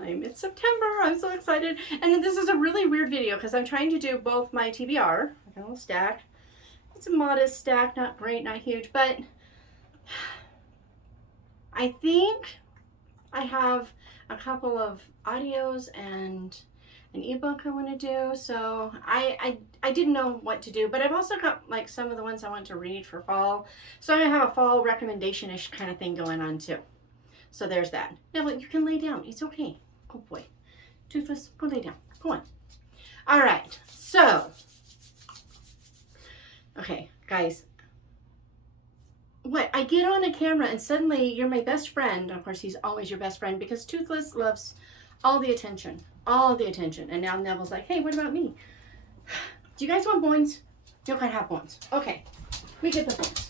time. It's September. I'm so excited. And this is a really weird video because I'm trying to do both my TBR. I got a little stack. It's a modest stack, not great, not huge, but I think I have a couple of audios and an ebook I want to do. So I didn't know what to do, but I've also got like some of the ones I want to read for fall. So I have a fall recommendation-ish kind of thing going on too. So there's that. Now you can lay down. It's okay. Good boy. Toothless, go lay down. Go on. All right. So, okay, guys. What? I get on a camera and suddenly you're my best friend. Of course, he's always your best friend because Toothless loves all the attention. All the attention. And now Neville's like, hey, what about me? Do you guys want bones? You can have bones. Okay. We get the bones.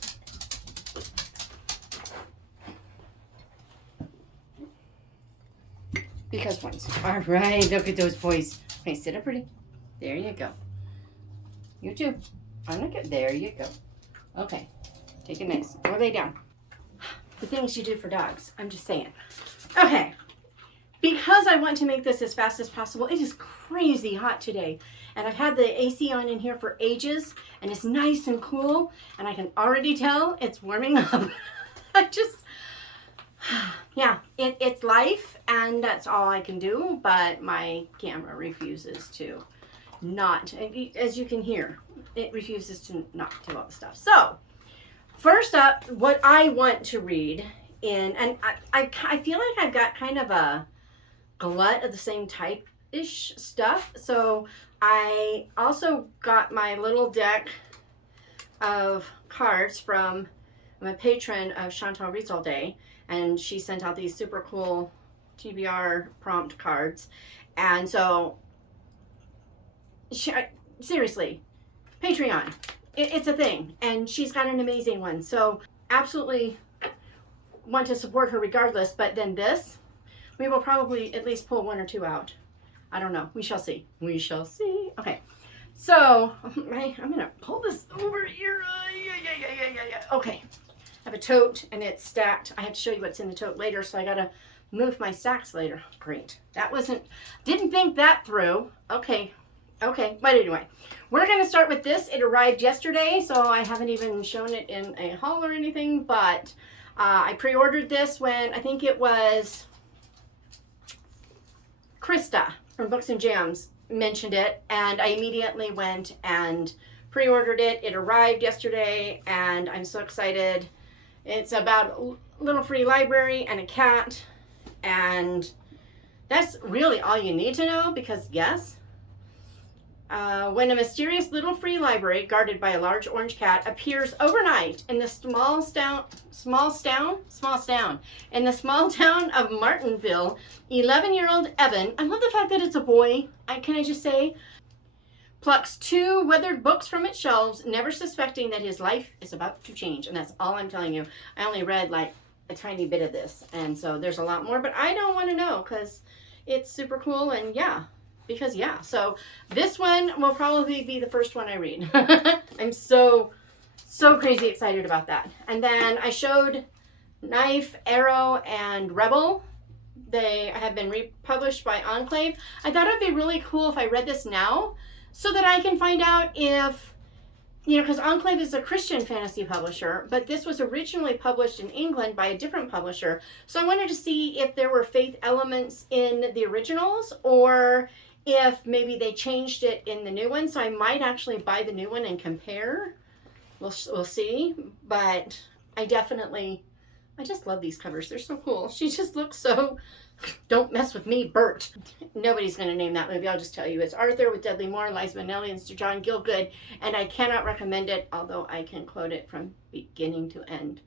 Because ones. All right, look at those boys. Okay, sit up pretty. There you go. You too. I'm not good. There you go. Okay, take it nice. Go lay down. The things you do for dogs. I'm just saying. Okay, because I want to make this as fast as possible. It is crazy hot today, and I've had the AC on in here for ages, and it's nice and cool, and I can already tell it's warming up. I just. Yeah, it's life, and that's all I can do, but my camera refuses to not, as you can hear, it refuses to not do all the stuff. So, first up, what I want to read in, and I feel like I've got kind of a glut of the same type-ish stuff, so I also got my little deck of cards from my patron of Chantal Reads All Day, and she sent out these super cool TBR prompt cards. And so, seriously, Patreon, it's a thing. And she's got an amazing one. So, absolutely want to support her regardless. But then this, we will probably at least pull one or two out. I don't know. We shall see. We shall see. Okay. So, I'm going to pull this over here. Okay. I have a tote and it's stacked. I have to show you what's in the tote later, so I gotta move my stacks later. Great. That didn't think that through. Okay. But anyway, we're gonna start with this. It arrived yesterday, so I haven't even shown it in a haul or anything, but I pre-ordered this when I think it was Krista from Books and Jams mentioned it, and I immediately went and pre-ordered it. It arrived yesterday, and I'm so excited. It's about a little free library and a cat, and that's really all you need to know, because yes, when a mysterious little free library guarded by a large orange cat appears overnight in the small town of Martinville, 11-year-old Evan, I love the fact that it's a boy, can I just say, plucks 2 weathered books from its shelves, never suspecting that his life is about to change. And that's all I'm telling you. I only read like a tiny bit of this, and so there's a lot more, but I don't want to know because it's super cool, and so this one will probably be the first one I read. I'm so crazy excited about that. And then I showed Knife, Arrow, and Rebel. They have been republished by Enclave. I thought it would be really cool if I read this now, so that I can find out if, because Enclave is a Christian fantasy publisher, but this was originally published in England by a different publisher. So I wanted to see if there were faith elements in the originals, or if maybe they changed it in the new one. So I might actually buy the new one and compare. We'll see. But I just love these covers. They're so cool. She just looks so... Don't mess with me, Bert. Nobody's going to name that movie. I'll just tell you. It's Arthur with Dudley Moore, Liza Minnelli, and Sir John Gielgud. And I cannot recommend it, although I can quote it from beginning to end.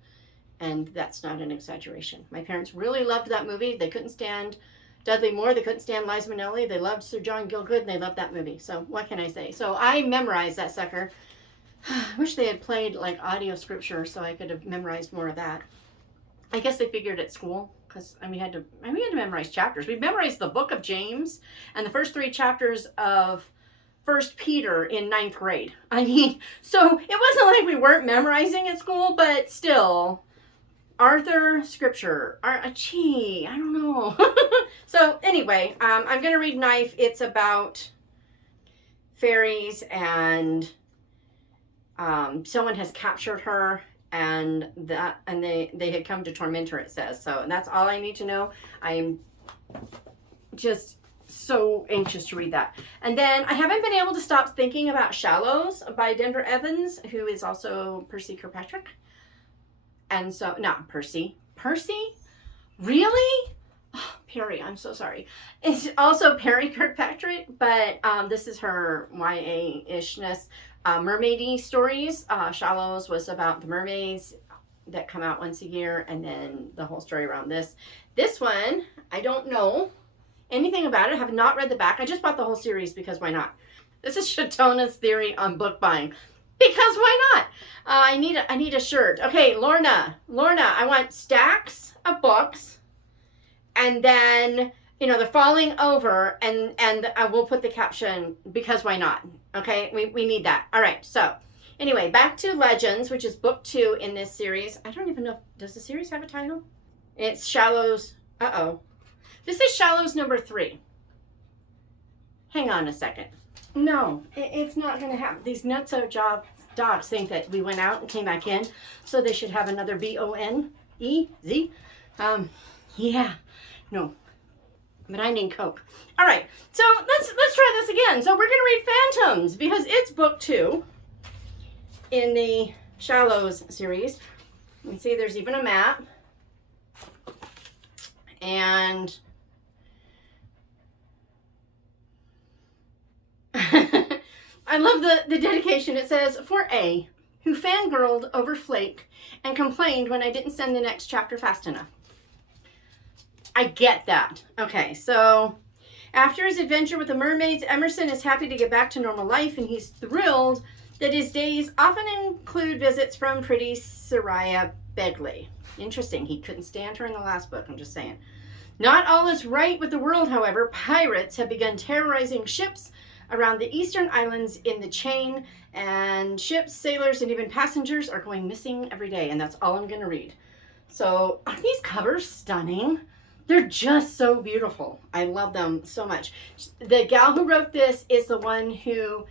And that's not an exaggeration. My parents really loved that movie. They couldn't stand Dudley Moore. They couldn't stand Liza Minnelli. They loved Sir John Gielgud, and they loved that movie. So what can I say? So I memorized that sucker. I wish they had played like audio scripture so I could have memorized more of that. I guess they figured at school, because we had to memorize chapters. We memorized the book of James and the first 3 chapters of 1 Peter in 9th grade. I mean, so it wasn't like we weren't memorizing at school, but still, Arthur scripture. Gee, I don't know. So anyway, I'm going to read Knife. It's about fairies and someone has captured her and they had come to torment her, it says. So that's all I need to know. I'm just so anxious to read that. And then I haven't been able to stop thinking about Shallows by Denver Evans, who is also Percy Kirkpatrick. And so, not Percy. Percy? Really? Oh, Perry, I'm so sorry. It's also Perry Kirkpatrick, but this is her YA-ishness. Mermaidy stories. Shallows was about the mermaids that come out once a year, and then the whole story around this. This one, I don't know anything about it. I have not read the back. I just bought the whole series because why not? This is Shatona's theory on book buying. Because why not? I need a shirt. Okay, Lorna, I want stacks of books, and then they're falling over, and I will put the caption because why not? Okay, we need that. All right. So anyway, back to Legends, which is book 2 in this series. I don't even know. Does the series have a title? It's Shallows. This is Shallows number 3. Hang on a second. No, it's not going to happen. These nutso dogs think that we went out and came back in, so they should have another BONEZ. Yeah, no, but I need Coke. All right, so let's try this again. So we're going to read Phantoms because it's book 2 in the Shallows series. You can see there's even a map, and I love the dedication. It says, for A, who fangirled over Flake and complained when I didn't send the next chapter fast enough. I get that. Okay, so after his adventure with the mermaids, Emerson is happy to get back to normal life, and he's thrilled that his days often include visits from pretty Soraya Begley. Interesting. He couldn't stand her in the last book, I'm just saying. Not all is right with the world, however. Pirates have begun terrorizing ships around the eastern islands in the chain, and ships, sailors, and even passengers are going missing every day, and that's all I'm going to read. So aren't these covers stunning? They're just so beautiful. I love them so much. The gal who wrote this is the one who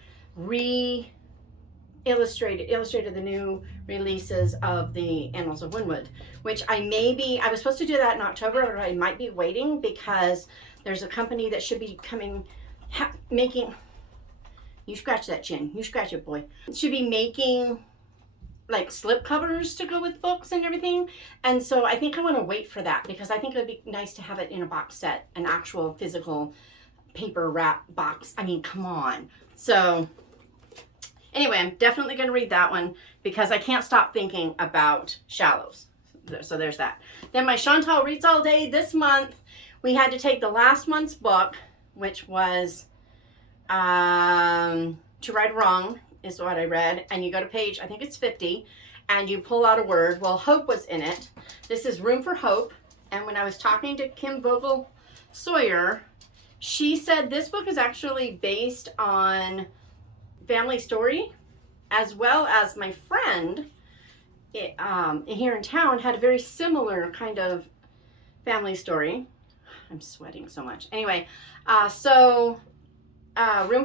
illustrated the new releases of the Annals of Wynwood, which I was supposed to do that in October, but I might be waiting because there's a company that should be making, you scratch that chin, you scratch it, boy, should be making like slip covers to go with books and everything. And so I think I want to wait for that because I think it would be nice to have it in a box set, an actual physical paper wrap box. I mean, come on. So anyway, I'm definitely going to read that one because I can't stop thinking about Shallows. So there's that. Then my Chantal Reads All Day this month, we had to take the last month's book, which was To Right or Wrong is what I read. And you go to page, I think it's 50, and you pull out a word. Well, hope was in it. This is Room for Hope. And when I was talking to Kim Vogel Sawyer, she said this book is actually based on family story, as well as my friend here in town had a very similar kind of family story. I'm sweating so much. Anyway, Room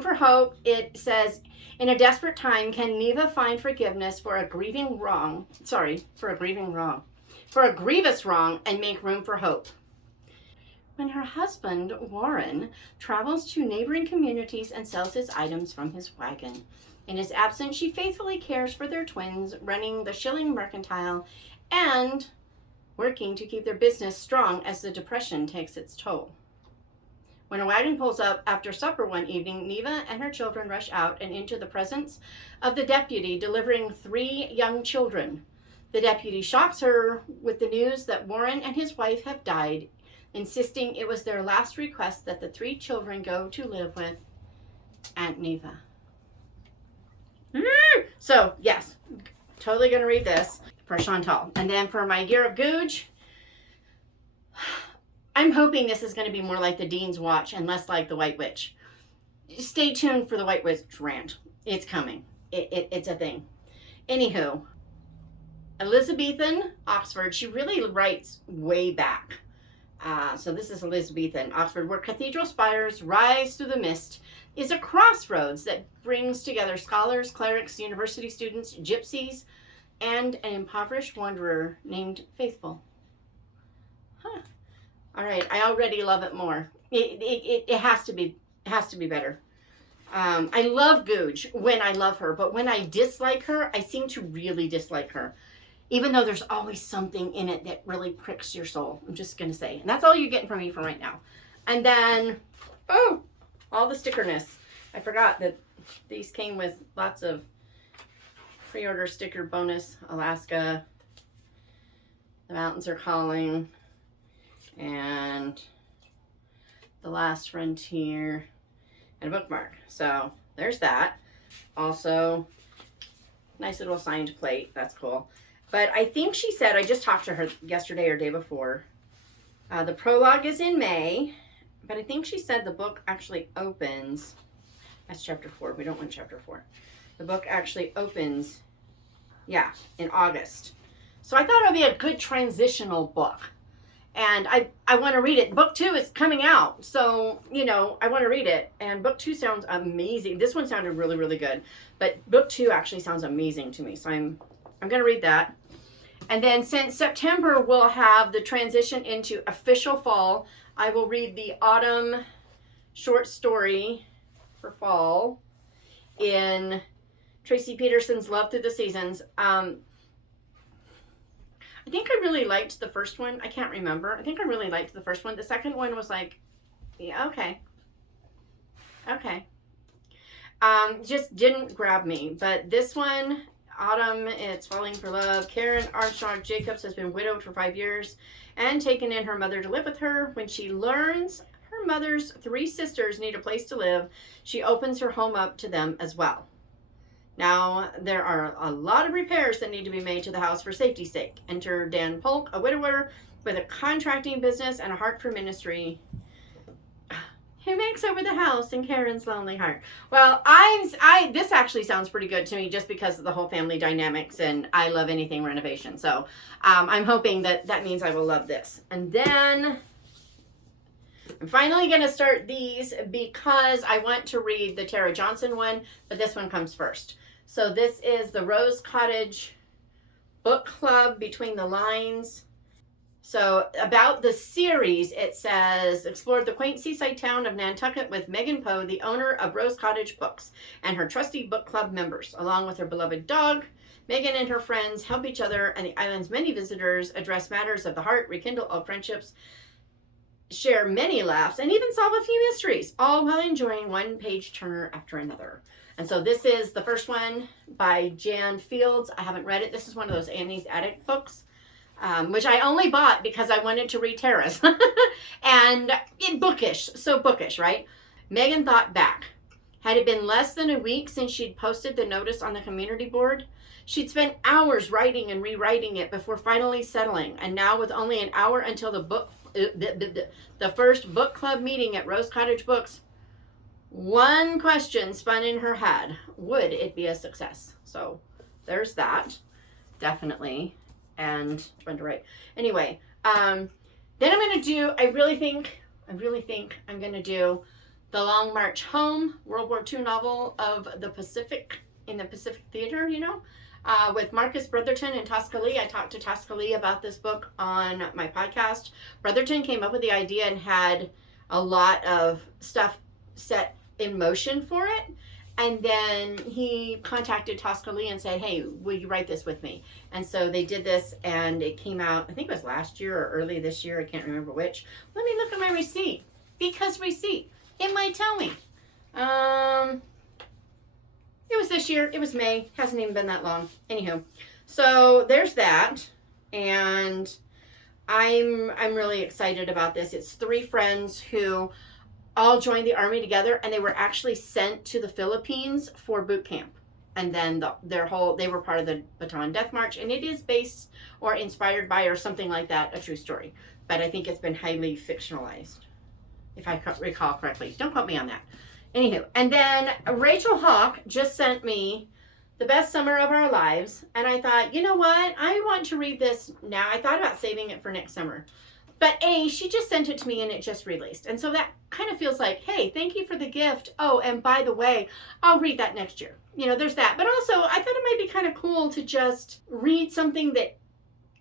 for Hope, it says, in a desperate time, can Neva find forgiveness for a grievous wrong and make room for hope? When her husband, Warren, travels to neighboring communities and sells his items from his wagon. In his absence, she faithfully cares for their twins, running the shilling mercantile and working to keep their business strong as the Depression takes its toll. When a wagon pulls up after supper one evening, Neva and her children rush out and into the presence of the deputy, delivering 3 young children. The deputy shocks her with the news that Warren and his wife have died, insisting it was their last request that the 3 children go to live with Aunt Neva. So, yes, totally going to read this for Chantal. And then for my Year of Googe, I'm hoping this is going to be more like the Dean's Watch and less like the White Witch. Stay tuned for the White Witch rant. It's coming. It's a thing. Anywho, Elizabethan, Oxford. She really writes way back. So this is Elizabethan, Oxford, where cathedral spires rise through the mist, is a crossroads that brings together scholars, clerics, university students, gypsies, and an impoverished wanderer named Faithful. Huh. All right, I already love it more. It has to be better. I love Googe when I love her, but when I dislike her, I seem to really dislike her. Even though there's always something in it that really pricks your soul. I'm just going to say. And that's all you're getting from me for right now. And then, oh, all the stickerness. I forgot that these came with lots of pre-order sticker bonus. Alaska, The Mountains Are Calling, and The Last Frontier, and a bookmark. So there's that. Also, nice little signed plate. That's cool. But I think she said, I just talked to her yesterday or day before, the prologue is in May, but I think she said the book actually opens, that's chapter 4, we don't want chapter 4. The book actually opens, yeah, in August. So I thought it would be a good transitional book. And I want to read it. Book 2 is coming out, so, you know, I want to read it. And book 2 sounds amazing. This one sounded really, really good. But book 2 actually sounds amazing to me, so I'm going to read that. And then since September will have the transition into official fall, I will read the autumn short story for fall in Tracy Peterson's Love Through the Seasons. I think I really liked the first one. I can't remember. I think I really liked the first one. The second one was like, yeah, okay. Okay. Just didn't grab me. But this one, Autumn, it's Falling for Love. Karen Armstrong Jacobs has been widowed for 5 years and taken in her mother to live with her. When she learns her mother's 3 sisters need a place to live, she opens her home up to them as well. Now, there are a lot of repairs that need to be made to the house for safety's sake. Enter Dan Polk, a widower with a contracting business and a heart for ministry, who makes over the house in Karen's lonely heart. Well, this actually sounds pretty good to me just because of the whole family dynamics, and I love anything renovation. So I'm hoping that means I will love this. And then I'm finally going to start these because I want to read the Tara Johnson one, but this one comes first. So this is the Rose Cottage Book Club Between the Lines. So about the series, it says, explored the quaint seaside town of Nantucket with Megan Poe, the owner of Rose Cottage Books, and her trusty book club members. Along with her beloved dog, Megan and her friends help each other and the island's many visitors address matters of the heart, rekindle old friendships, share many laughs, and even solve a few mysteries, all while enjoying one-page turner after another. And so this is the first one by Jan Fields. I haven't read it. This is one of those Annie's Attic books, which I only bought because I wanted to read Tara's. And bookish, so bookish, right? Megan thought back. Had it been less than a week since she'd posted the notice on the community board? She'd spent hours writing and rewriting it before finally settling. And now with only an hour until the first book club meeting at Rose Cottage Books, one question spun in her head. Would it be a success? So there's that, definitely. And trying to write. Anyway, then I'm going to do, I really think I'm going to do The Long March Home, World War II novel of the Pacific, in the Pacific Theater, you know, with Marcus Brotherton and Tasha Lee. I talked to Tasha Lee about this book on my podcast. Brotherton came up with the idea and had a lot of stuff set in motion for it. And then he contacted Tasha Lee and said, hey, will you write this with me? And so they did this, and it came out, I think it was last year or early this year. I can't remember which. Let me look at my receipt. Because receipt, it might tell me. It was this year. It was May. Hasn't even been that long. Anywho, so there's that. And I'm really excited about this. It's 3 friends who all joined the army together, and they were actually sent to the Philippines for boot camp. And then they were part of the Bataan Death March, and it is based or inspired by or something like that, a true story. But I think it's been highly fictionalized, if I recall correctly. Don't quote me on that. Anywho, and then Rachel Hawk just sent me The Best Summer of Our Lives. And I thought, you know what? I want to read this now. I thought about saving it for next summer. But she just sent it to me and it just released. And so that kind of feels like, hey, thank you for the gift. Oh, and by the way, I'll read that next year. There's that. But also, I thought it might be kind of cool to just read something that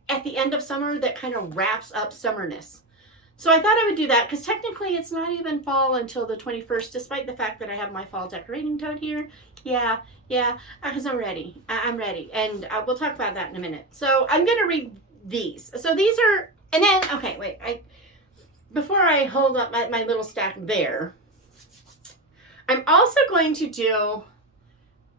at the end of summer that kind of wraps up summerness. So I thought I would do that because technically it's not even fall until the 21st, despite the fact that I have my fall decorating tote here. Yeah, because I'm ready. I'm ready. And we'll talk about that in a minute. So I'm going to read these. So these are, and then, okay, wait. Before I hold up my little stack there, I'm also going to do,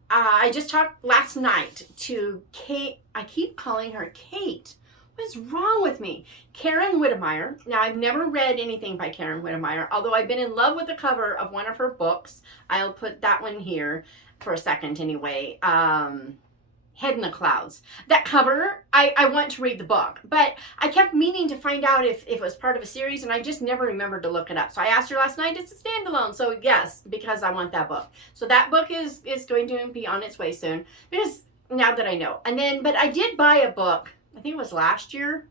I just talked last night to Kate. I keep calling her Kate. What's wrong with me? Karen Witemeyer. Now, I've never read anything by Karen Witemeyer, although I've been in love with the cover of one of her books. I'll put that one here for a second anyway. Head in the Clouds. That cover, I want to read the book, but I kept meaning to find out if it was part of a series, and I just never remembered to look it up. So I asked her last night, it's a standalone. So yes, because I want that book. So that book is going to be on its way soon, because now that I know. And then, but I did buy a book, I think it was last year,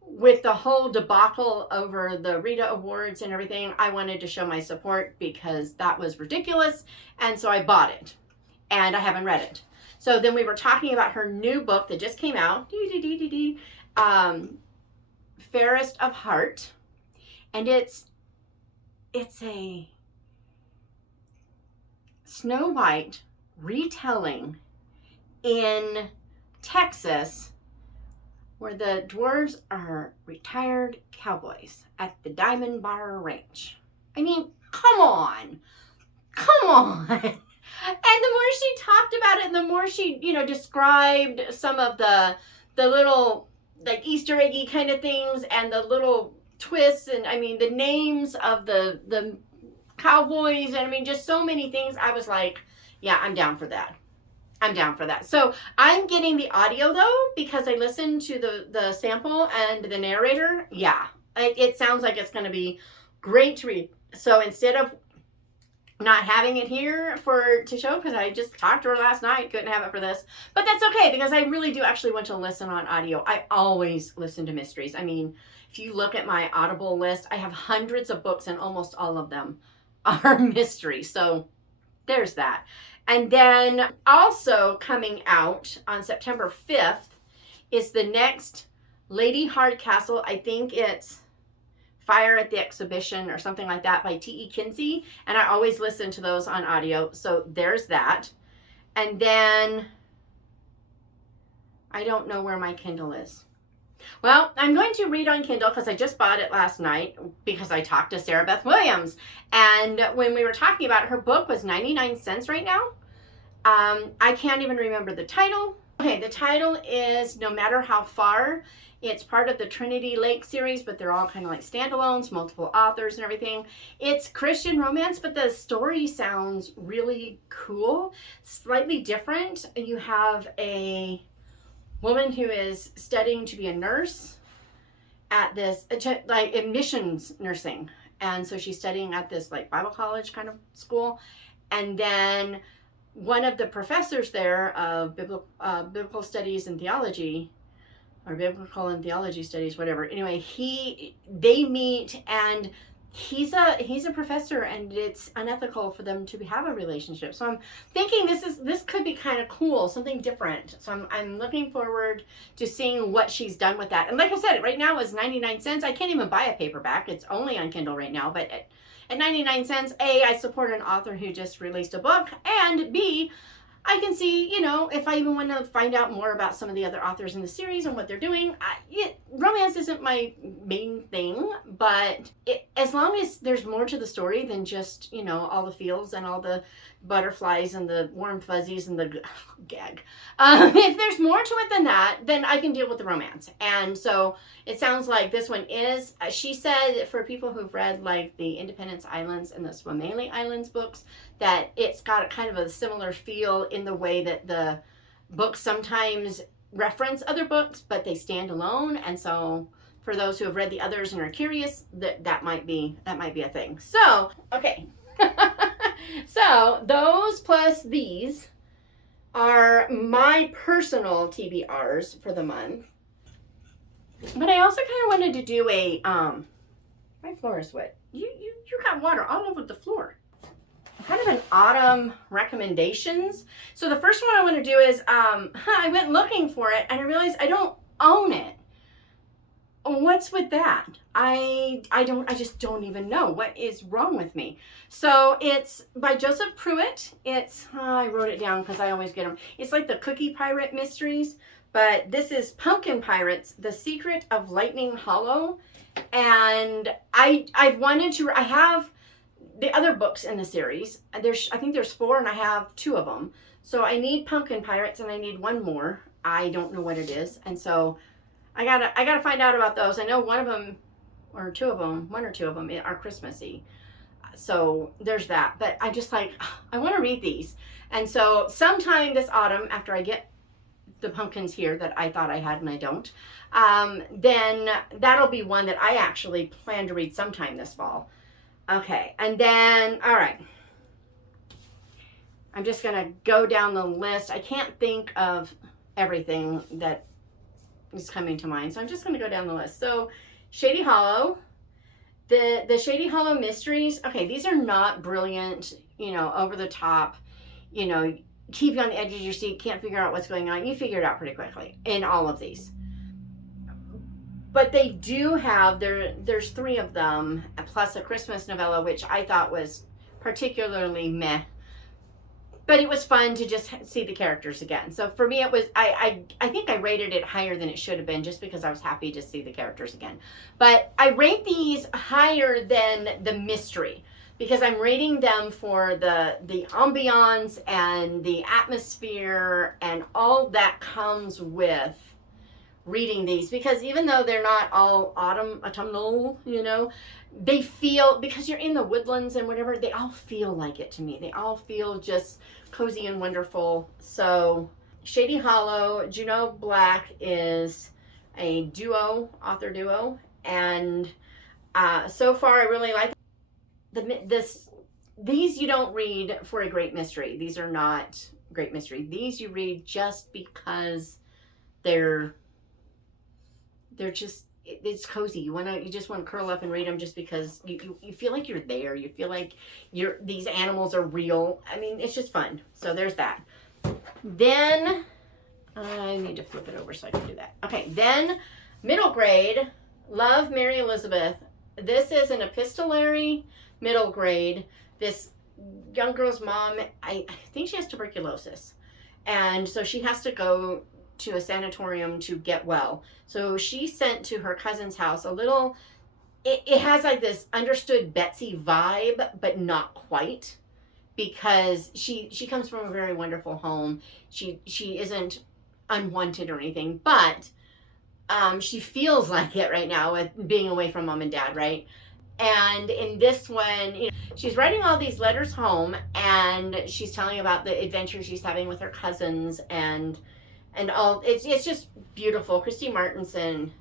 with the whole debacle over the Rita Awards and everything. I wanted to show my support because that was ridiculous. And so I bought it and I haven't read it. So then we were talking about her new book that just came out, Fairest of Heart. And it's a Snow White retelling in Texas, where the dwarves are retired cowboys at the Diamond Bar Ranch. I mean, come on. And the more she talked about it, and the more she, described some of the little, like, Easter eggy kind of things and the little twists, and I mean, the names of the cowboys, and I mean, just so many things. I was like, yeah, I'm down for that. So I'm getting the audio though, because I listened to the sample and the narrator. Yeah, it sounds like it's going to be great to read. So instead of not having it here to show, because I just talked to her last night, couldn't have it for this, but that's okay, because I really do actually want to listen on audio. I always listen to mysteries. I mean, if you look at my Audible list, I have hundreds of books and almost all of them are mysteries. So there's that. And then also coming out on September 5th is the next Lady Hardcastle. I think it's Fire at the Exhibition or something like that by T.E. Kinsey. And I always listen to those on audio. So there's that. And then I don't know where my Kindle is. Well, I'm going to read on Kindle because I just bought it last night because I talked to Sarah Beth Williams. And when we were talking about it, her book was 99 cents right now. I can't even remember the title. Okay, the title is No Matter How Far. It's part of the Trinity Lake series, but they're all kind of like standalones, multiple authors and everything. It's Christian romance, but the story sounds really cool, slightly different. You have a woman who is studying to be a nurse at this, like missions nursing. And so she's studying at this like Bible college kind of school. And then one of the professors there of biblical studies and theology, or biblical and theology studies, whatever. Anyway, they meet, and he's a professor, and it's unethical for them to have a relationship. So I'm thinking this could be kind of cool, something different. So I'm looking forward to seeing what she's done with that. And like I said, right now it's 99 cents. I can't even buy a paperback. It's only on Kindle right now, but at 99 cents, A, I support an author who just released a book, and B, I can see, if I even want to find out more about some of the other authors in the series and what they're doing. Romance isn't my main thing, but as long as there's more to the story than just, all the feels and all the butterflies and the warm fuzzies and the gag. If there's more to it than that, then I can deal with the romance. And so it sounds like this one is, she said, for people who've read like the Independence Islands and the Swamele Islands books, that it's got a kind of a similar feel in the way that the books sometimes reference other books, but they stand alone. And so for those who have read the others and are curious, that might be a thing. So, okay. So those plus these are my personal TBRs for the month. But I also kind of wanted to do a, my floor is wet. You got water all over the floor. Kind of an autumn recommendations. So the first one I want to do is, I went looking for it and I realized I don't own it. What's with that? I just don't even know what is wrong with me. So it's by Joseph Pruitt. It's, I wrote it down because I always get them. It's like the Cookie Pirate Mysteries, but this is Pumpkin Pirates, The Secret of Lightning Hollow. And I've wanted to, I have the other books in the series. I think there's 4 and I have 2 of them. So I need Pumpkin Pirates and I need one more. I don't know what it is. And so I gotta find out about those. I know one or two of them are Christmassy. So there's that. But I'm just like, I want to read these. And so sometime this autumn, after I get the pumpkins here that I thought I had and I don't, then that'll be one that I actually plan to read sometime this fall. Okay, and then, all right. I'm just going to go down the list. I can't think of everything that is coming to mind, so I'm just going to go down the list. So, Shady Hollow, the Shady Hollow mysteries. Okay, these are not brilliant, over the top, keep you on the edge of your seat, can't figure out what's going on. You figure it out pretty quickly in all of these. But they do have, there's 3 of them, plus a Christmas novella, which I thought was particularly meh. But it was fun to just see the characters again. So for me, it was, I think I rated it higher than it should have been just because I was happy to see the characters again. But I rate these higher than the mystery because I'm rating them for the ambiance and the atmosphere and all that comes with reading these, because even though they're not all autumnal, they feel, because you're in the woodlands and whatever, they all feel like it to me. They all feel just cozy and wonderful. So Shady Hollow, Juno Black is a author duo, and so far I really like these. You don't read for a great mystery. These are not great mystery. These you read just because they're just, it's cozy. You just want to curl up and read them just because you feel like you're there. You feel like these animals are real. I mean, it's just fun. So there's that. Then I need to flip it over so I can do that. Okay, then middle grade, Love, Mary Elizabeth. This is an epistolary middle grade. This young girl's mom, I think she has tuberculosis. And so she has to go to a sanatorium to get well. So she sent to her cousin's house a little, it has like this understood Betsy vibe, but not quite, because she comes from a very wonderful home. She isn't unwanted or anything, but she feels like it right now with being away from mom and dad, right? And in this one, she's writing all these letters home, and she's telling about the adventures she's having with her cousins and all. It's just beautiful. Christy Martinson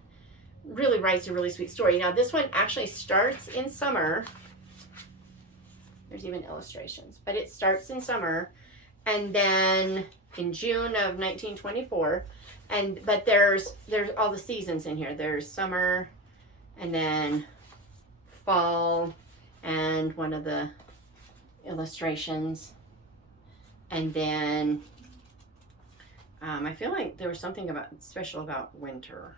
really writes a really sweet story. Now this one actually starts in summer. There's even illustrations, but it starts in summer, and then in June of 1924, but there's all the seasons in here. There's summer, and then fall, and one of the illustrations, and then I feel like there was something special about winter.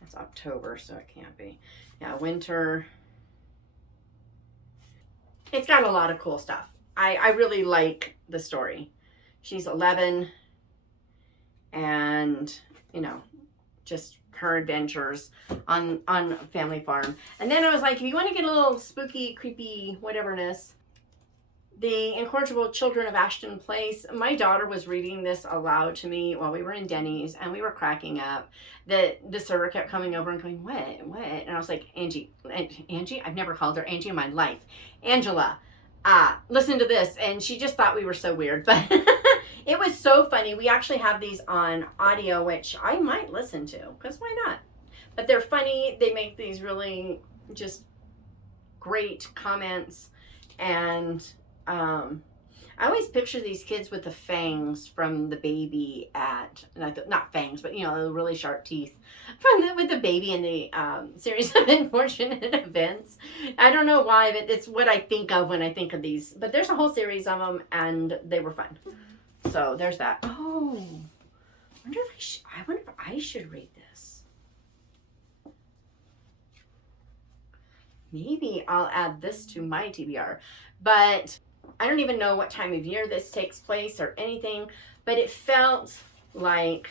That's October, so it can't be. Yeah, winter. It's got a lot of cool stuff. I really like the story. She's 11, and just her adventures on family farm. And then I was like, if you want to get a little spooky, creepy, whateverness, The Incorrigible Children of Ashton Place. My daughter was reading this aloud to me while we were in Denny's, and we were cracking up. The server kept coming over and going, what? And I was like, Angie, I've never called her Angie in my life. Angela, listen to this. And she just thought we were so weird, but it was so funny. We actually have these on audio, which I might listen to, because why not? But they're funny. They make these really just great comments, and I always picture these kids with the fangs from the baby not fangs, but, the really sharp teeth with the baby in the series of unfortunate events. I don't know why, but it's what I think of when I think of these. But there's a whole series of them, and they were fun. So there's that. Oh, I wonder if I should read this. Maybe I'll add this to my TBR, but I don't even know what time of year this takes place or anything, but it felt like,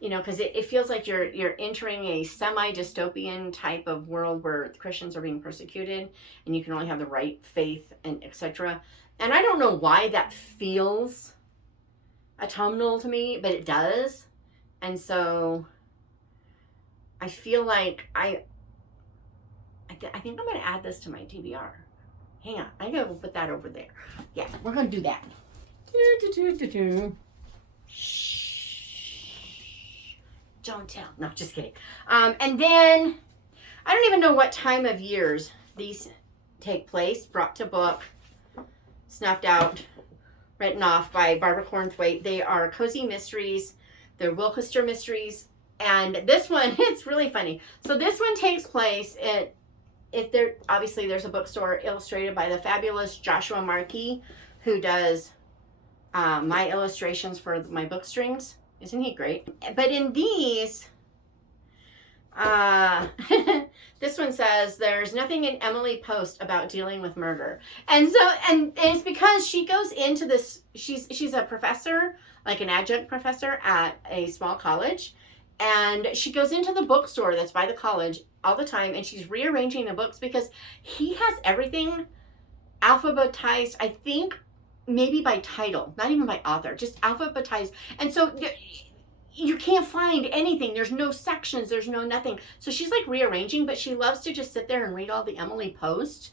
because it feels like you're entering a semi-dystopian type of world where Christians are being persecuted and you can only have the right faith and etc. And I don't know why that feels autumnal to me, but it does. And so I feel like I think I'm going to add this to my TBR. Hang on, I'm going to put that over there. Yeah, we're going to do that. Shh. Don't tell. No, just kidding. And then, I don't even know what time of years these take place. Brought to book, snuffed out, written off by Barbara Cornthwaite. They are cozy mysteries. They're Wilchester mysteries. And this one, it's really funny. So this one takes place obviously there's a bookstore illustrated by the fabulous Joshua Markey, who does my illustrations for my book strings. Isn't he great? But in these, this one says, there's nothing in Emily Post about dealing with murder. And it's because she goes into this, she's a professor, like an adjunct professor at a small college. And she goes into the bookstore that's by the college all the time, and she's rearranging the books because he has everything alphabetized, I think maybe by title, not even by author, just alphabetized. And so you can't find anything. There's no sections, there's no nothing. So she's like rearranging, but she loves to just sit there and read all the Emily Post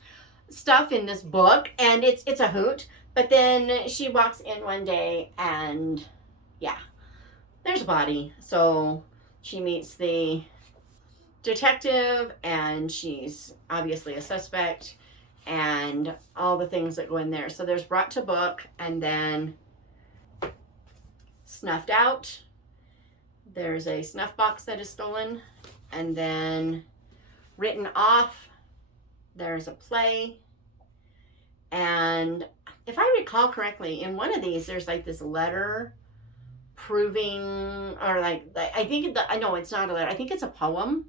stuff in this book, and it's a hoot. But then she walks in one day and there's a body. So she meets the detective, and she's obviously a suspect, and all the things that go in there. So there's brought to book, and then snuffed out. There's a snuff box that is stolen, and then written off. There's a play, and if I recall correctly, in one of these there's like this letter proving, or like I think no, it's not a letter. I think it's a poem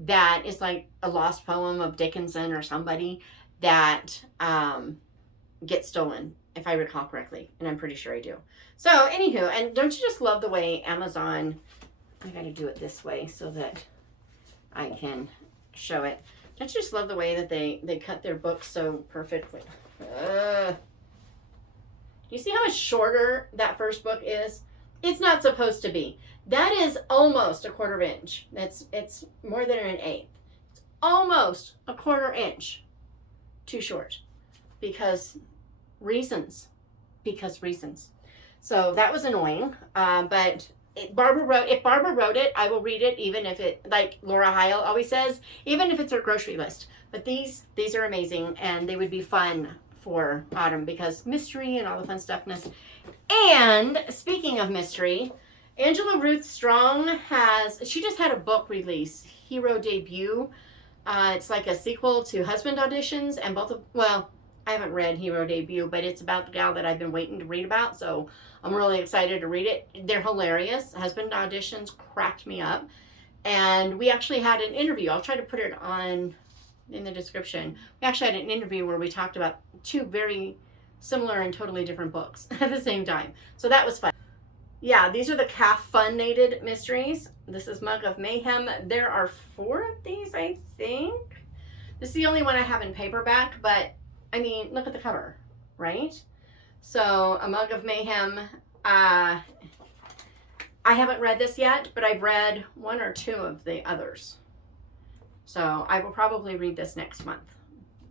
that is like a lost poem of Dickinson or somebody that gets stolen, if I recall correctly, and I'm pretty sure I do. So anywho, and don't you just love the way Amazon, I gotta do it this way so that I can show it. Don't you just love the way that they cut their books so perfectly? You see how much shorter that first book is? It's not supposed to be. That is almost a 1/4 inch. It's more than an eighth. It's almost a 1/4 inch too short because reasons. So that was annoying. But if Barbara wrote it, I will read it, even if it, like Laura Heil always says, even if it's her grocery list. But these are amazing, and they would be fun for autumn because mystery and all the fun stuffness. And speaking of mystery, Angela Ruth Strong she just had a book release, Hero Debut. It's like a sequel to Husband Auditions, and I haven't read Hero Debut, but it's about the gal that I've been waiting to read about, so I'm really excited to read it. They're hilarious. Husband Auditions cracked me up. And we actually had an interview. I'll try to put it on in the description. We actually had an interview where we talked about 2 very similar and totally different books at the same time. So that was fun. Yeah, these are the caffeinated mysteries. This is Mug of Mayhem. There are 4 of these, I think. This is the only one I have in paperback, but I mean, look at the cover, right? So, A Mug of Mayhem. I haven't read this yet, but I've read 1 or 2 of the others. So I will probably read this next month.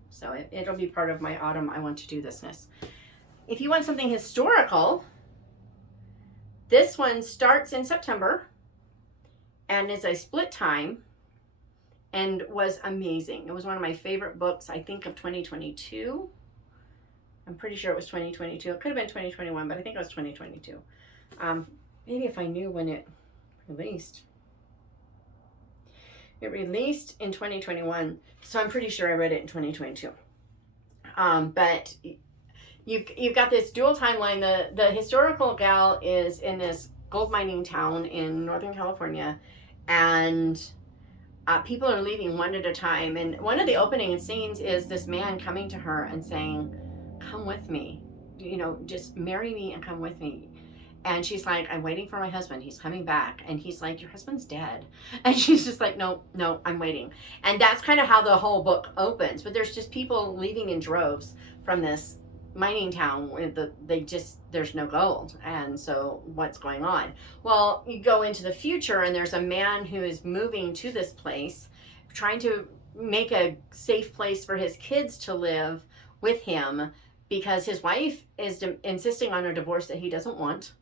So it'll be part of my autumn I want to do thisness. If you want something historical, this one starts in September and is a split time and was amazing. It was one of my favorite books, I think, of 2022. I'm pretty sure it was 2022. It could have been 2021, but I think it was 2022. Maybe if I knew when it released. It released in 2021, so I'm pretty sure I read it in 2022. But you've got this dual timeline. The historical gal is in this gold mining town in Northern California, and people are leaving one at a time. And one of the opening scenes is this man coming to her and saying, "Come with me, just marry me and come with me." And she's like, "I'm waiting for my husband. He's coming back." And he's like, "Your husband's dead." And she's just like, no, I'm waiting. And that's kind of how the whole book opens. But there's just people leaving in droves from this mining town with there's no gold. And so what's going on? Well, you go into the future and there's a man who is moving to this place, trying to make a safe place for his kids to live with him, because his wife is insisting on a divorce that he doesn't want.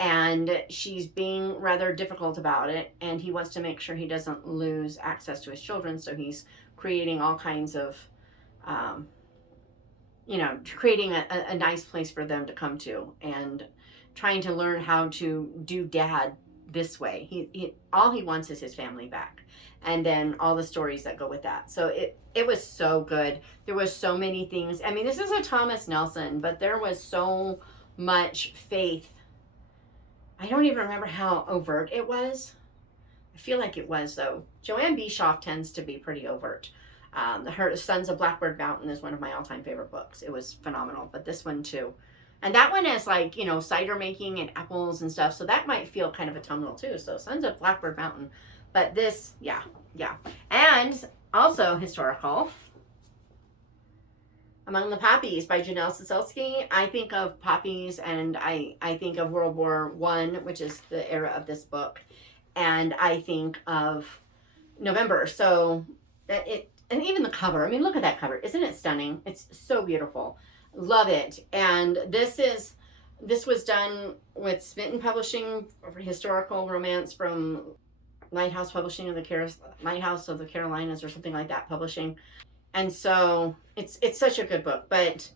And she's being rather difficult about it, and he wants to make sure he doesn't lose access to his children, so he's creating all kinds of, creating a nice place for them to come to, and trying to learn how to do dad this way. He all he wants is his family back, and then all the stories that go with that. So it was so good. There was so many things. I mean, this is a Thomas Nelson, but there was so much faith. I don't even remember how overt it was. I feel like it was, though. Joanne Bischoff tends to be pretty overt. Her Sons of Blackbird Mountain is one of my all-time favorite books. It was phenomenal, but this one too. And that one is like, cider making and apples and stuff, so that might feel kind of autumnal too. So Sons of Blackbird Mountain. But this, yeah. And also historical. Among the Poppies by Janelle Soselsky. I think of poppies, and I think of World War I, which is the era of this book. And I think of November. So and even the cover. I mean, look at that cover. Isn't it stunning? It's so beautiful. Love it. And this was done with Smitten Publishing for historical romance from Lighthouse Publishing of Lighthouse of the Carolinas or something like that publishing. And so it's such a good book. But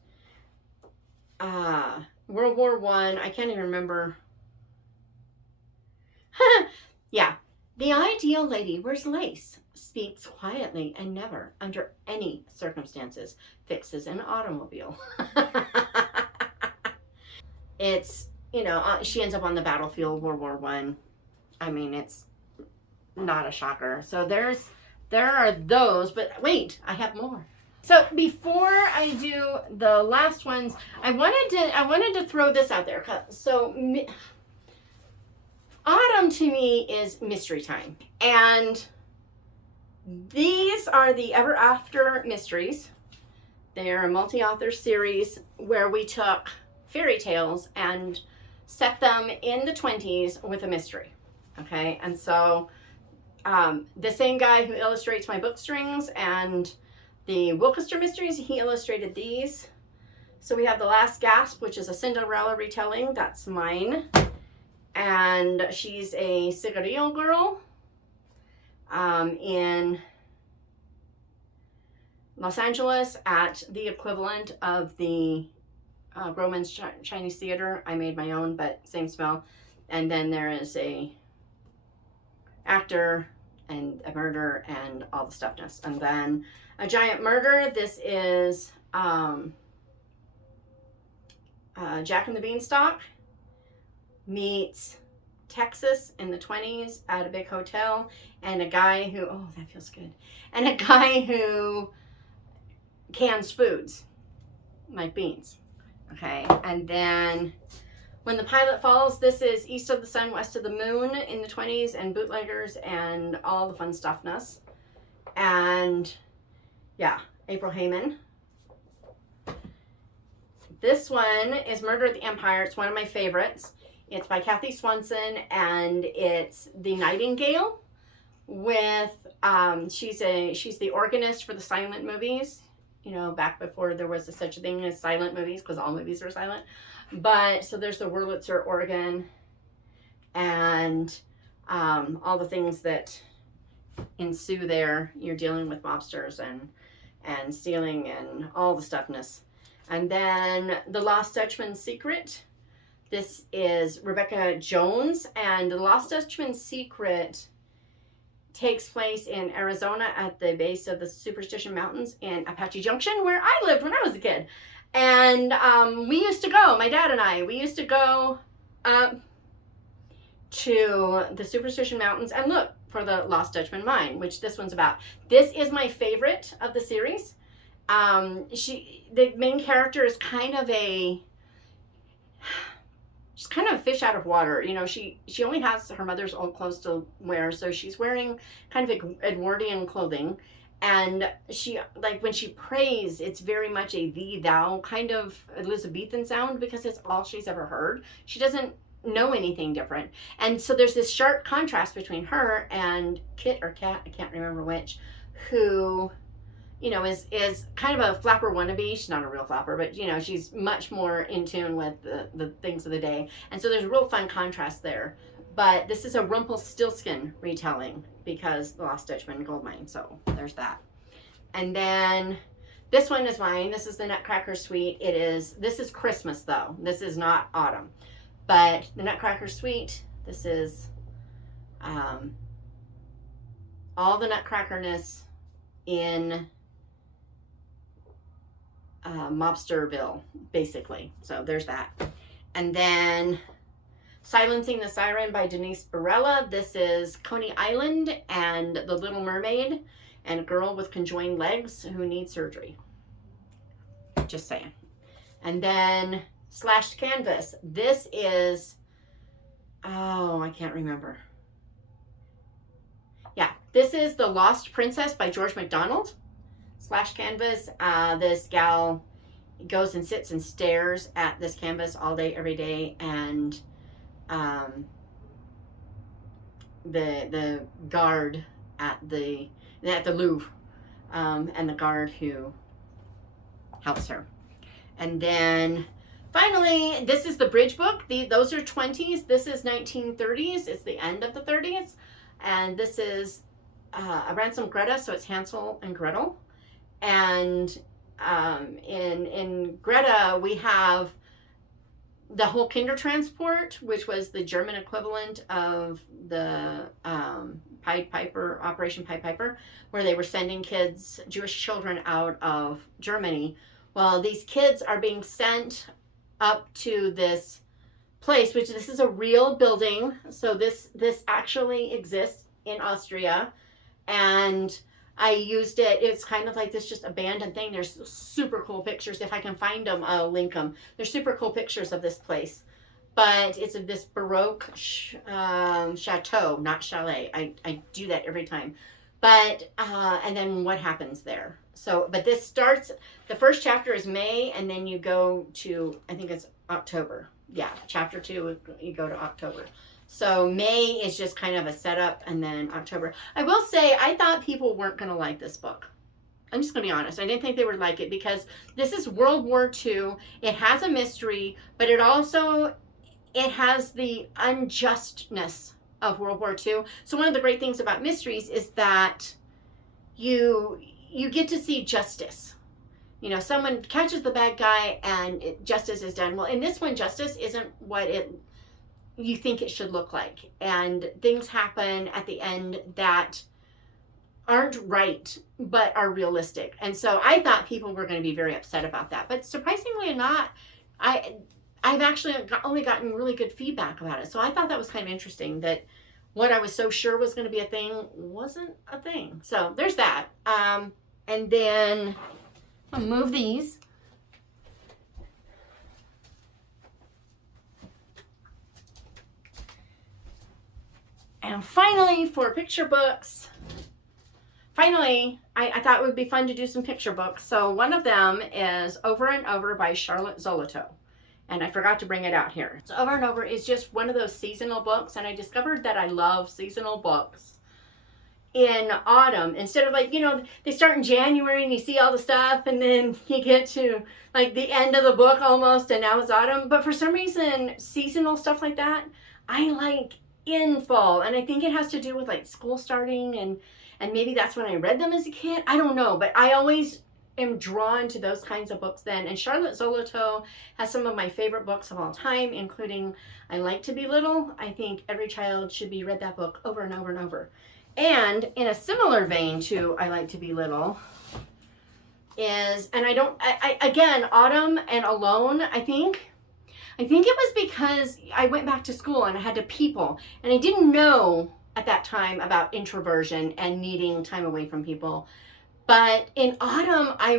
World War I can't even remember. Yeah. The ideal lady wears lace, speaks quietly, and never, under any circumstances, fixes an automobile. It's, she ends up on the battlefield, World War I. I mean, it's not a shocker. So there are those, but wait, I have more. So before I do the last ones, I wanted to throw this out there. So autumn to me is mystery time, and these are the Ever After mysteries. They are a multi-author series where we took fairy tales and set them in the 20s with a mystery. Okay, and so the same guy who illustrates my book strings and the Wilkester mysteries, he illustrated these. So we have The Last Gasp, which is a Cinderella retelling. That's mine. And she's a cigarillo girl in Los Angeles at the equivalent of the Grauman's Chinese Theater. I made my own, but same smell. And then there is a actor and a murder and all the stuffness. And then A Giant Murder. This is Jack and the Beanstalk meets Texas in the 20s at a big hotel, and a guy who, oh, that feels good, and a guy who cans foods like beans. Okay, and then When the Pilot Falls, this is East of the Sun, West of the Moon in the 20s, and bootleggers and all the fun stuffness. And yeah, April Heyman. This one is Murder at the Empire. It's one of my favorites. It's by Kathy Swanson, and it's The Nightingale with, she's the organist for the silent movies, back before there was such a thing as silent movies, because all movies are silent. But, so there's the Wurlitzer organ, and all the things that ensue there. You're dealing with mobsters and stealing and all the stuffness. And then The Lost Dutchman's Secret. This is Rebecca Jones, and The Lost Dutchman's Secret takes place in Arizona at the base of the Superstition Mountains in Apache Junction, where I lived when I was a kid. And we used to go, my dad and I, we used to go up to the Superstition Mountains and look for the Lost Dutchman mine, which this one's about. This is my favorite of the series. The main character is kind of she's kind of a fish out of water. You know, she only has her mother's old clothes to wear, so she's wearing kind of Edwardian clothing. And she, like, when she prays, it's very much a thee, thou kind of Elizabethan sound, because it's all she's ever heard. She doesn't know anything different. And so there's this sharp contrast between her and Kit or Cat, I can't remember which, who, you know, is kind of a flapper wannabe. She's not a real flapper, but, you know, she's much more in tune with the things of the day. And so there's a real fun contrast there. But this is a Rumpelstiltskin retelling, because The Lost Dutchman Gold Mine. So there's that. And then this one is mine. This is the Nutcracker Suite. This is Christmas though. This is not autumn. But the Nutcracker Suite, this is all the Nutcrackerness in Mobsterville, basically. So there's that. And then Silencing the Siren by Denise Barella. This is Coney Island and The Little Mermaid and a girl with conjoined legs who needs surgery. Just saying. And then Slashed Canvas. This is, oh, I can't remember. Yeah, this is The Lost Princess by George MacDonald. Slashed Canvas. This gal goes and sits and stares at this canvas all day, every day, and the guard at the Louvre, and the guard who helps her. And then finally, this is the bridge book. Those are 20s. This is 1930s. It's the end of the 30s. And this is a Ransom Greta, so it's Hansel and Gretel. And in Greta, we have the whole Kindertransport, which was the German equivalent of the Pied Piper, Operation Pied Piper, where they were sending kids, Jewish children, out of Germany. Well, these kids are being sent up to this place, which this is a real building. So this actually exists in Austria, and I used it. It's kind of like this just abandoned thing. There's super cool pictures. If I can find them, I'll link them. There's super cool pictures of this place. But it's this Baroque chateau, not chalet. I do that every time. But, and then what happens there? So, but this starts, the first chapter is May, and then you go to, I think it's October. Yeah, chapter 2, you go to October. So May is just kind of a setup, and then October. I will say, I thought people weren't going to like this book. I'm just going to be honest. I didn't think they would like it, because this is World War II. It has a mystery, but it has the unjustness of World War II. So one of the great things about mysteries is that you get to see justice. You know, someone catches the bad guy and justice is done. Well, in this one, justice isn't what you think it should look like. And things happen at the end that aren't right, but are realistic. And so I thought people were going to be very upset about that. But surprisingly not, I've actually only gotten really good feedback about it. So I thought that was kind of interesting, that what I was so sure was going to be a thing wasn't a thing. So there's that. And then I'll move these. And finally, for picture books, I thought it would be fun to do some picture books. So one of them is Over and Over by Charlotte Zolotow. And I forgot to bring it out here. So Over and Over is just one of those seasonal books. And I discovered that I love seasonal books in autumn. Instead of, like, you know, they start in January and you see all the stuff, and then you get to like the end of the book almost, and now it's autumn. But for some reason, seasonal stuff like that, I like in fall. And I think it has to do with like school starting, and maybe that's when I read them as a kid. I don't know, but I always am drawn to those kinds of books then. And Charlotte Zolotow has some of my favorite books of all time, including I Like to Be Little. I think every child should be read that book over and over and over. And in a similar vein to I Like to Be Little is, and again, Autumn and Alone, I think it was because I went back to school and I had to people, and I didn't know at that time about introversion and needing time away from people. But in Autumn, I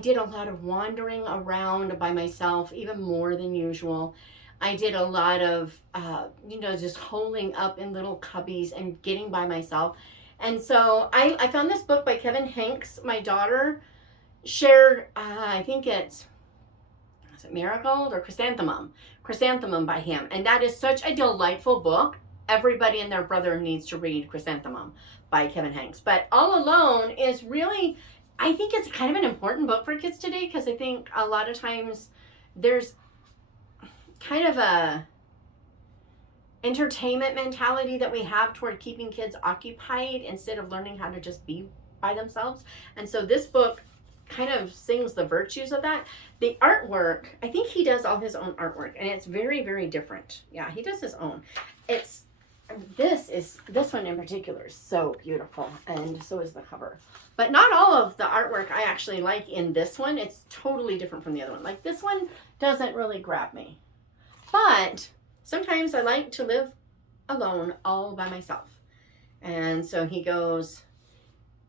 did a lot of wandering around by myself, even more than usual. I did a lot of, just holing up in little cubbies and getting by myself. And so I found this book by Kevin Hanks. My daughter shared, I think is it Marigold or Chrysanthemum by him. And that is such a delightful book. Everybody and their brother needs to read Chrysanthemum by Kevin Hanks. But All Alone is really, I think it's kind of an important book for kids today, because I think a lot of times there's kind of a entertainment mentality that we have toward keeping kids occupied instead of learning how to just be by themselves. And so this book kind of sings the virtues of that. The artwork, I think he does all his own artwork, and it's very, very different. Yeah, he does his own. This one in particular is so beautiful, and so is the cover. But not all of the artwork I actually like in this one. It's totally different from the other one. Like, this one doesn't really grab me. But sometimes I like to live alone all by myself. And so he goes,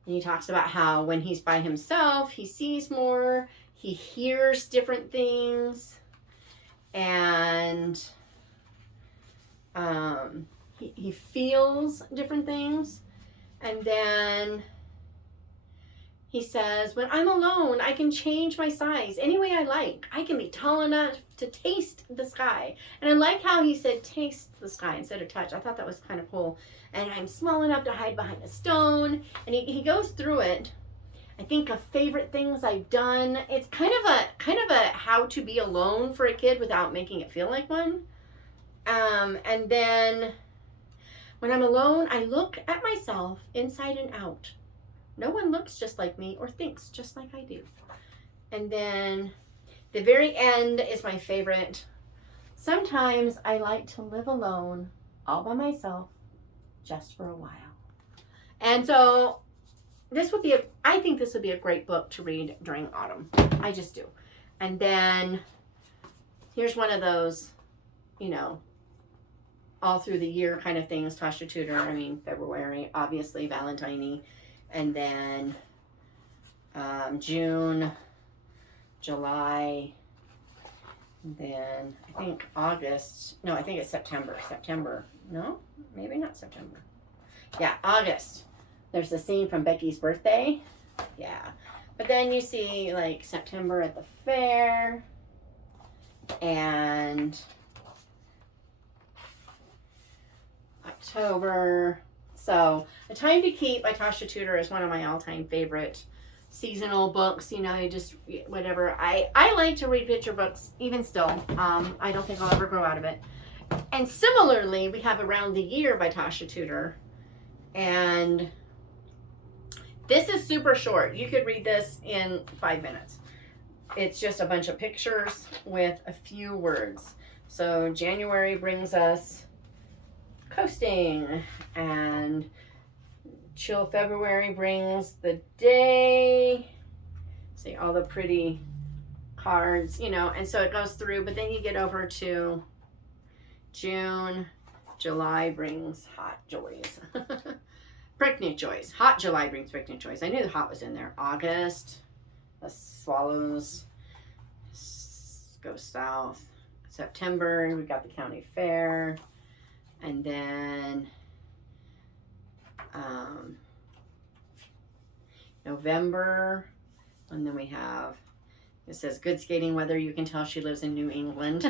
and he talks about how when he's by himself, he sees more, he hears different things, and he feels different things. And then he says, when I'm alone, I can change my size any way I like. I can be tall enough to taste the sky. And I like how he said taste the sky instead of touch. I thought that was kind of cool. And I'm small enough to hide behind a stone. And he goes through it. I think of favorite things I've done. It's kind of a how to be alone for a kid without making it feel like one. And then when I'm alone, I look at myself inside and out. No one looks just like me or thinks just like I do. And then the very end is my favorite. Sometimes I like to live alone, all by myself, just for a while. And so I think this would be a great book to read during autumn. I just do. And then here's one of those, all through the year kind of things. Tasha Tudor, February, obviously, Valentine-y. And then June, July, and then I think August. No, I think it's September. No, maybe not September. Yeah, August. There's a scene from Becky's birthday. Yeah. But then you see like September at the fair, and October. So A Time to Keep by Tasha Tudor is one of my all-time favorite seasonal books. You just whatever. I like to read picture books even still. I don't think I'll ever grow out of it. And similarly, we have Around the Year by Tasha Tudor. And this is super short. You could read this in 5 minutes. It's just a bunch of pictures with a few words. So January brings us coasting, and chill February brings the day. See all the pretty cards, and so it goes through, but then you get over to June. July brings hot joys. Picnic joys. Hot July brings picnic joys. I knew the hot was in there. August, the swallows go south. September, we got the county fair. And then November, and then we have, it says good skating weather. You can tell she lives in New England.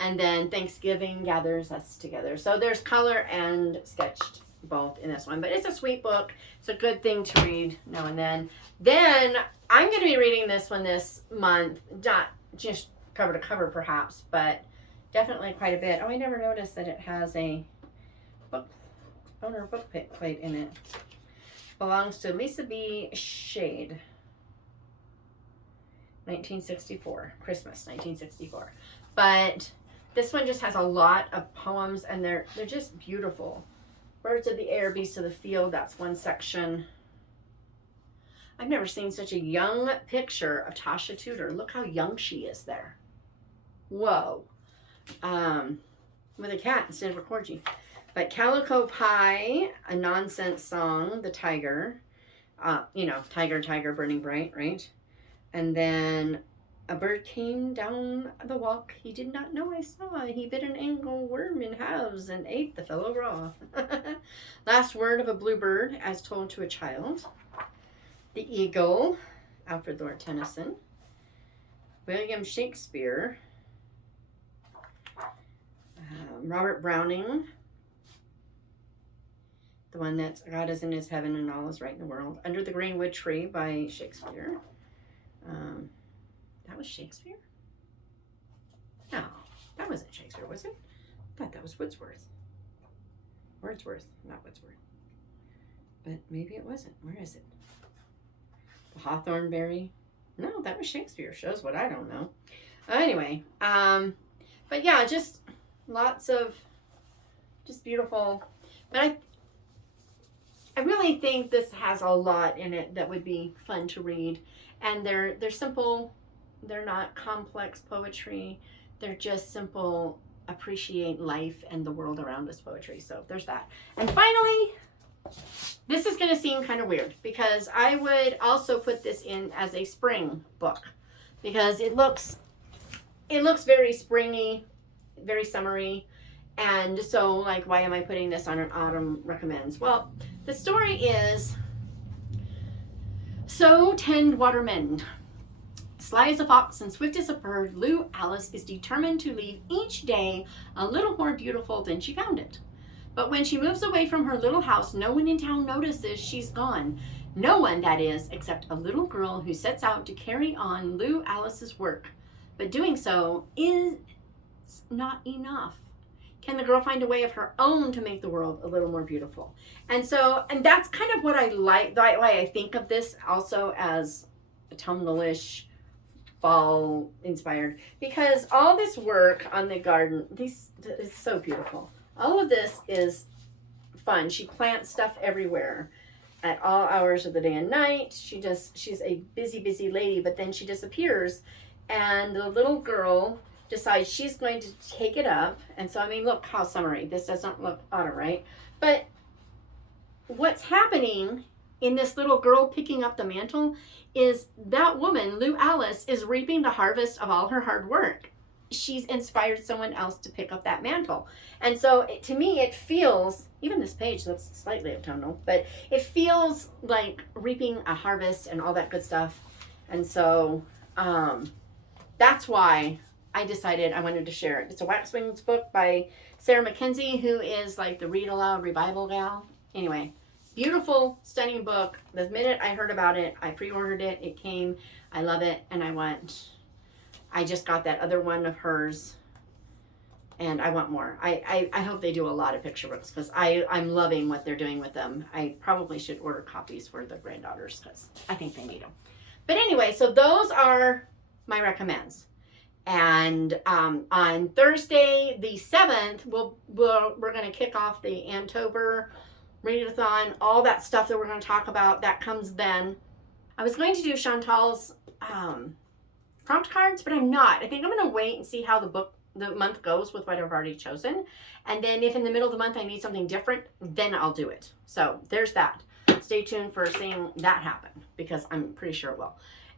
And then Thanksgiving gathers us together. So there's color and sketched both in this one, but it's a sweet book. It's a good thing to read now and then. Then I'm going to be reading this one this month, not just cover to cover perhaps, but definitely quite a bit. Oh, I never noticed that it has a book plate in it. Belongs to Lisa B. Shade. 1964. Christmas, 1964. But this one just has a lot of poems, and they're just beautiful. Birds of the air, beasts of the field, that's one section. I've never seen such a young picture of Tasha Tudor. Look how young she is there. Whoa. With a cat instead of a corgi. But Calico Pie, A Nonsense Song, The Tiger. You know, tiger, tiger, burning bright, right? And then a bird came down the walk. He did not know I saw. He bit an angleworm in halves and ate the fellow raw. Last word of a bluebird as told to a child. The Eagle, Alfred Lord Tennyson. William Shakespeare. Robert Browning. The one that's God is in his heaven and all is right in the world. Under the Greenwood Tree by Shakespeare. That was Shakespeare? No, that wasn't Shakespeare, was it? I thought that was Wordsworth. Wordsworth, not Wordsworth. But maybe it wasn't. Where is it? The Hawthorne Berry? No, that was Shakespeare. Shows what I don't know. Anyway, but yeah, just lots of just beautiful. But I really think this has a lot in it that would be fun to read. And they're simple. They're not complex poetry. They're just simple, appreciate life and the world around us poetry. So there's that. And finally, this is going to seem kind of weird because I would also put this in as a spring book because it looks very springy, very summery. And so, like, why am I putting this on an autumn recommends? Well, the story is, so tend watermen. Sly as a fox and swift as a bird, Lou Alice is determined to leave each day a little more beautiful than she found it. But when she moves away from her little house, no one in town notices she's gone. No one, that is, except a little girl who sets out to carry on Lou Alice's work. But doing so is not enough. Can the girl find a way of her own to make the world a little more beautiful? And that's kind of what I like, why I think of this also as autumnal-ish, fall inspired, because all this work on the garden, is so beautiful. All of this is fun. She plants stuff everywhere at all hours of the day and night. She's a busy lady, but then she disappears, and the little girl decides she's going to take it up. And so, I mean, look how summery. This doesn't look autumn, right? But what's happening in this little girl picking up the mantle is that woman, Lou Alice, is reaping the harvest of all her hard work. She's inspired someone else to pick up that mantle. And so to me, it feels, even this page looks slightly autumnal, but it feels like reaping a harvest and all that good stuff. And so that's why I decided I wanted to share it. It's a Waxwings book by Sarah Mackenzie, who is like the read aloud revival gal. Anyway, beautiful, stunning book. The minute I heard about it, I pre-ordered it. It came. I love it, and I just got that other one of hers, and I want more. I hope they do a lot of picture books because I'm loving what they're doing with them. I probably should order copies for the granddaughters because I think they need them. But anyway, so those are my recommends. And on Thursday, the 7th, we're going to kick off the Antober readathon, all that stuff that we're going to talk about. That comes then. I was going to do Chantal's prompt cards, but I'm not. I think I'm going to wait and see how the month goes with what I've already chosen. And then if in the middle of the month I need something different, then I'll do it. So there's that. Stay tuned for seeing that happen because I'm pretty sure it will.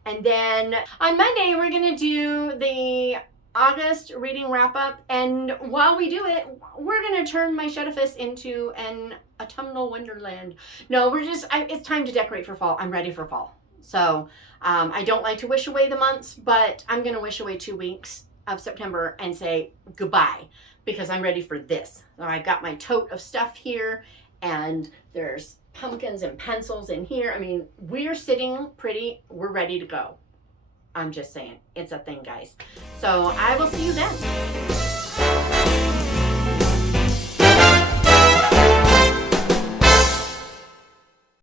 And then on Monday, we're going to do the August reading wrap up. And while we do it, we're going to turn my Shutterfest into an autumnal wonderland. No, it's time to decorate for fall. I'm ready for fall. So I don't like to wish away the months, but I'm going to wish away 2 weeks of September and say goodbye because I'm ready for this. So I've got my tote of stuff here, and there's pumpkins and pencils in here. I mean, we're sitting pretty. We're ready to go. I'm just saying, it's a thing, guys. So I will see you then.